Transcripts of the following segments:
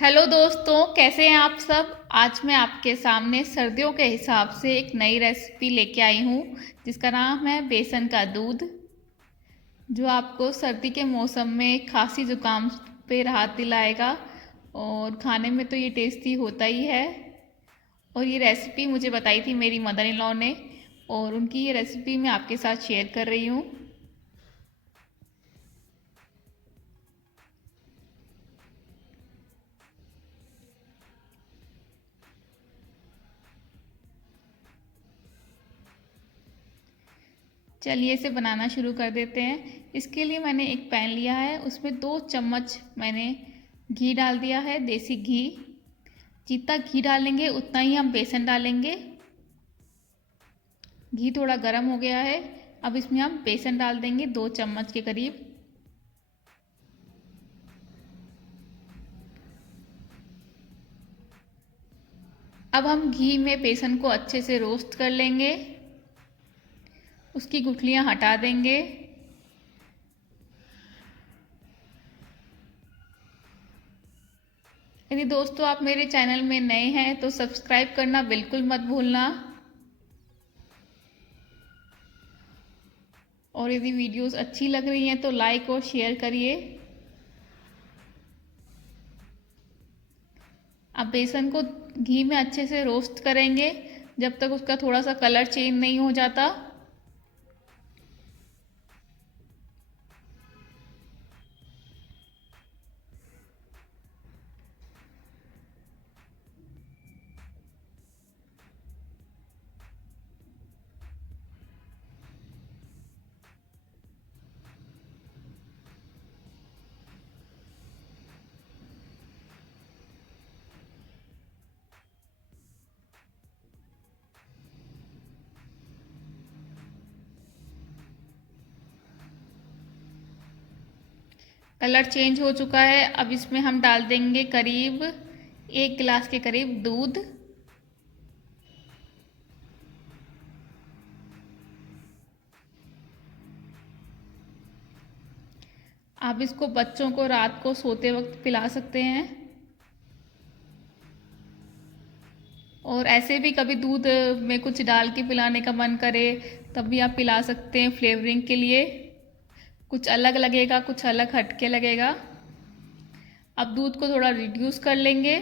Hello दोस्तों, कैसे हैं आप सब। आज मैं आपके सामने सर्दियों के हिसाब से एक नई रेसिपी लेके आई हूँ जिसका नाम है बेसन का दूध, जो आपको सर्दी के मौसम में खांसी जुकाम पे राहत दिलाएगा। और खाने में तो ये टेस्टी होता ही है। और ये रेसिपी मुझे बताई थी मेरी मदर इन लॉ ने, और उनकी ये रेसिपी मैं आपके साथ शेयर कर रही हूँ। चलिए इसे बनाना शुरू कर देते हैं। इसके लिए मैंने एक पैन लिया है, उसमें 2 चम्मच मैंने घी डाल दिया है, देसी घी। जितना घी डालेंगे उतना ही हम बेसन डालेंगे। घी थोड़ा गर्म हो गया है, अब इसमें हम बेसन डाल देंगे 2 चम्मच के करीब। अब हम घी में बेसन को अच्छे से रोस्ट कर लेंगे, उसकी गुठलियाँ हटा देंगे। यदि दोस्तों आप मेरे चैनल में नए हैं तो सब्सक्राइब करना बिल्कुल मत भूलना। और यदि वीडियोस अच्छी लग रही हैं तो लाइक और शेयर करिए। अब बेसन को घी में अच्छे से रोस्ट करेंगे जब तक उसका थोड़ा सा कलर चेंज नहीं हो जाता। कलर चेंज हो चुका है, अब इसमें हम डाल देंगे करीब 1 गिलास के करीब दूध। आप इसको बच्चों को रात को सोते वक्त पिला सकते हैं। और ऐसे भी कभी दूध में कुछ डाल के पिलाने का मन करे तब भी आप पिला सकते हैं, फ्लेवरिंग के लिए। कुछ अलग लगेगा, कुछ अलग हटके लगेगा। अब दूध को थोड़ा रिड्यूस कर लेंगे।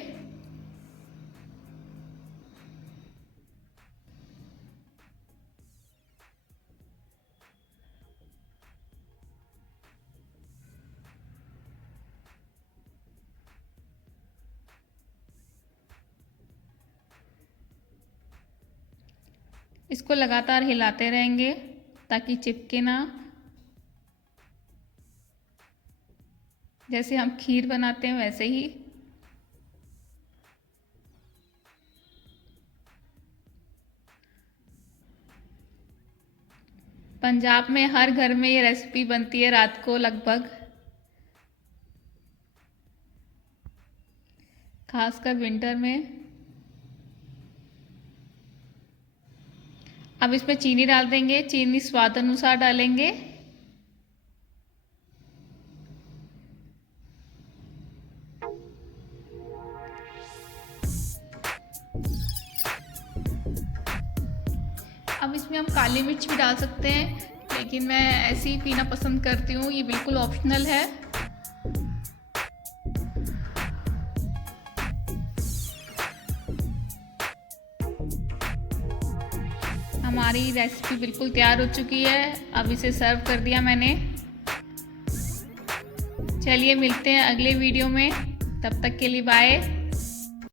इसको लगातार हिलाते रहेंगे ताकि चिपके ना। जैसे हम खीर बनाते हैं वैसे ही। पंजाब में हर घर में ये रेसिपी बनती है रात को लगभग, खासकर विंटर में। अब इसमें चीनी डाल देंगे, चीनी स्वाद अनुसार डालेंगे। अब इसमें हम काली मिर्च भी डाल सकते हैं, लेकिन मैं ऐसे ही पीना पसंद करती हूँ, ये बिल्कुल ऑप्शनल है। हमारी रेसिपी बिल्कुल तैयार हो चुकी है, अब इसे सर्व कर दिया मैंने। चलिए मिलते हैं अगले वीडियो में, तब तक के लिए बाय।